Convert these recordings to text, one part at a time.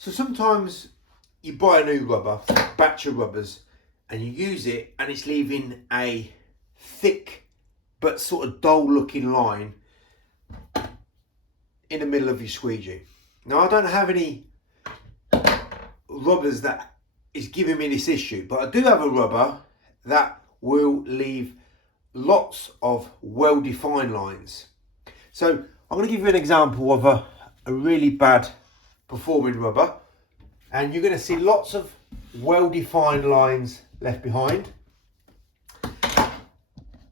So sometimes you buy a new rubber, batch of rubbers, and you use it and it's leaving a thick but sort of dull looking line in the middle of your squeegee. Now I don't have any rubbers that is giving me this issue, but I do have a rubber that will leave lots of well-defined lines. So I'm going to give you an example of a really bad performing rubber, and you're going to see lots of well-defined lines left behind.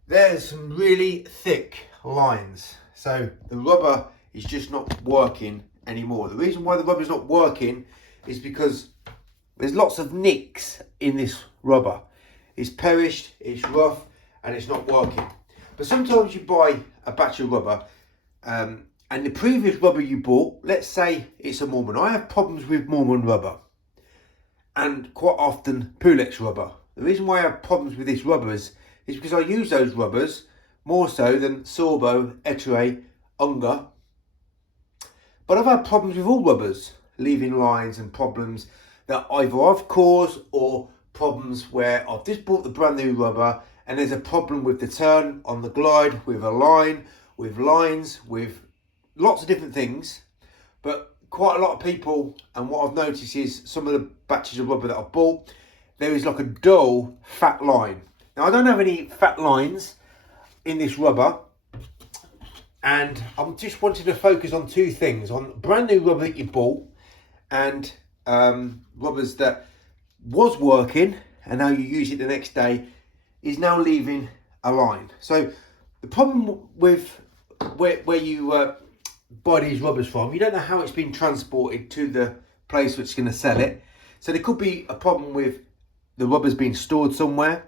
There's some really thick lines, so the rubber is just not working anymore. The reason why the rubber is not working is because there's lots of nicks in this rubber. It's perished, it's rough, and it's not working. But sometimes you buy a batch of rubber, and the previous rubber you bought, let's say it's a Mormon. I have problems with Mormon rubber, and quite often Pulex rubber. The reason why I have problems with this rubber is because I use those rubbers more so than Sorbo, Etere, Unger. But I've had problems with all rubbers, leaving lines and problems that either I've caused or problems where I've just bought the brand new rubber and there's a problem with the turn on the glide, with a line, with lines, with lots of different things. But quite a lot of people, and what I've noticed is some of the batches of rubber that I've bought, there is like a dull fat line. Now I don't have any fat lines in this rubber, and I'm just wanting to focus on two things: on brand new rubber that you bought, and rubbers that was working and now you use it the next day is now leaving a line. So the problem with where you buy these rubbers from, you don't know how it's been transported to the place which is going to sell it. So there could be a problem with the rubbers being stored somewhere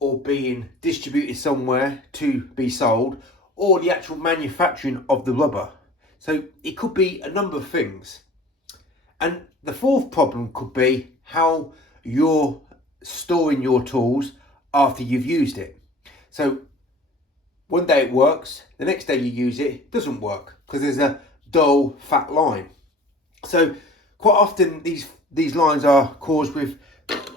or being distributed somewhere to be sold, or the actual manufacturing of the rubber. So it could be a number of things. And the fourth problem could be how you're storing your tools after you've used it. So one day it works, the next day you use it, it doesn't work because there's a dull fat line. So quite often these lines are caused with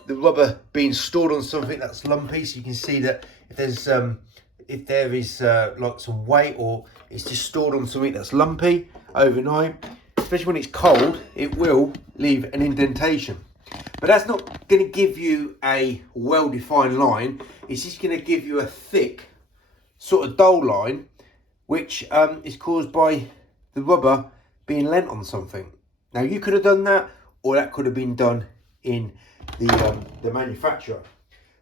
the rubber being stored on something that's lumpy. So you can see that if there is like some weight, or it's just stored on something that's lumpy overnight, especially when it's cold, it will leave an indentation. But that's not going to give you a well-defined line. It's just going to give you a thick sort of dull line, which is caused by the rubber being lent on something. Now you could have done that, or that could have been done in the manufacturer.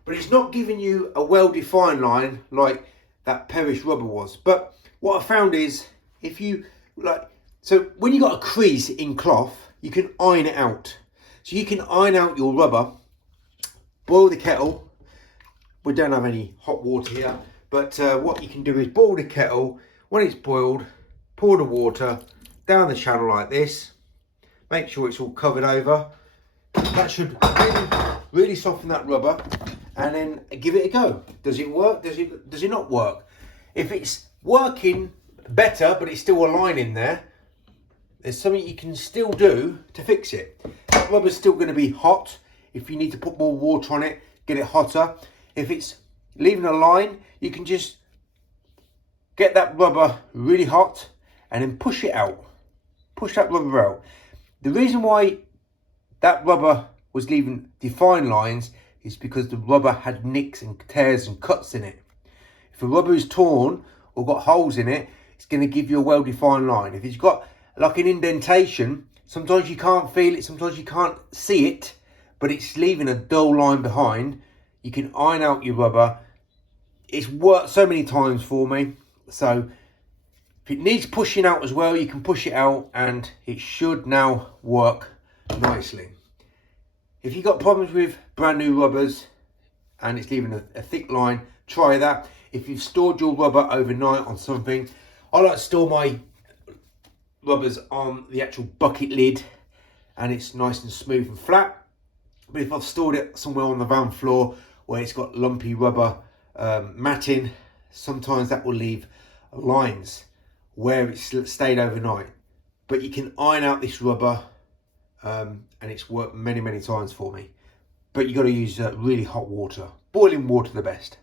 But it's not giving you a well-defined line like that perished rubber was. But what I found is, if you so when you got a crease in cloth, you can iron it out. So you can iron out your rubber, boil the kettle. We don't have any hot water here, but what you can do is boil the kettle. When it's boiled, pour the water down the channel like this. Make sure it's all covered over. That should really soften that rubber, and then give it a go. Does it work? Does it not work? If it's working better, but it's still a line in there, there's something you can still do to fix it. That rubber's still going to be hot. If you need to put more water on it, get it hotter. If it's leaving a line, you can just get that rubber really hot and then push it out. Push that rubber out. The reason why that rubber was leaving defined lines is because the rubber had nicks and tears and cuts in it. If a rubber is torn or got holes in it, it's going to give you a well-defined line. If it's got like an indentation, sometimes you can't feel it, sometimes you can't see it, but it's leaving a dull line behind. You can iron out your rubber. It's worked so many times for me. So if it needs pushing out as well, you can push it out and it should now work nicely. If you've got problems with brand new rubbers and it's leaving a thick line, try that. If you've stored your rubber overnight on something, I like to store my rubbers on the actual bucket lid and it's nice and smooth and flat. But if I've stored it somewhere on the van floor where it's got lumpy rubber matting, sometimes that will leave lines where it's stayed overnight. But you can iron out this rubber and it's worked many times for me. But you got to use really hot water, boiling water the best.